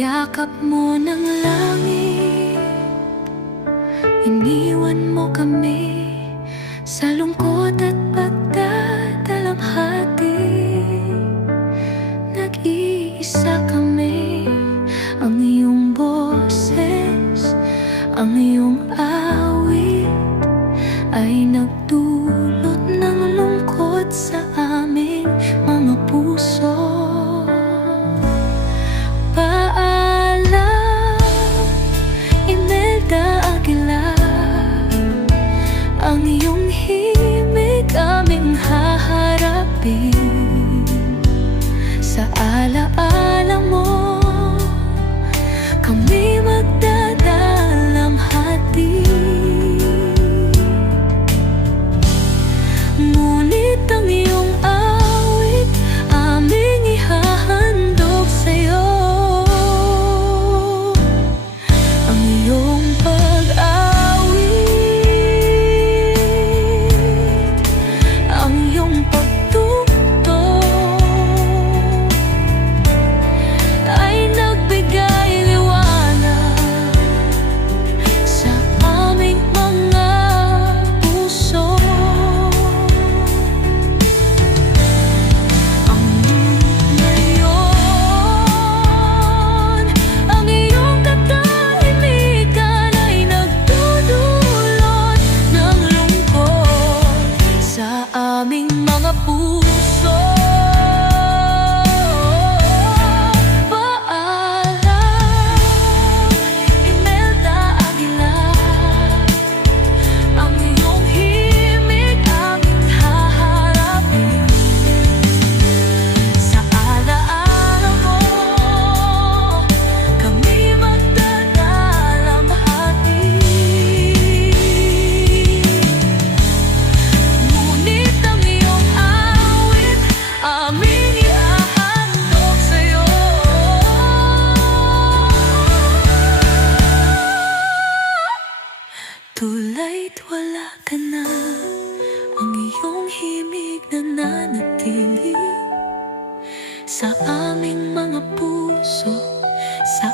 yakap mo ng langit, iniwan mo kami sa lungkot at pagdadalamhati. Nag-iisa kami, ang iyong boses, ang iyong awit ay nagdulot ng lungkot sa aming mga puso. Ang iyong himig aming haharapin. Sa alaala mo kami magdadalamhati. Ngunit ang iyong awit aming ihahandog sa'yo. Ang iyong aming mga puso. Paalam, Imelda Aguilar. Ang iyong himig aming haharapin. Sa alaala mo kami magdadalamhati. Tula'y wala ka na, ang iyong himig nananatili sa aming mga puso, sa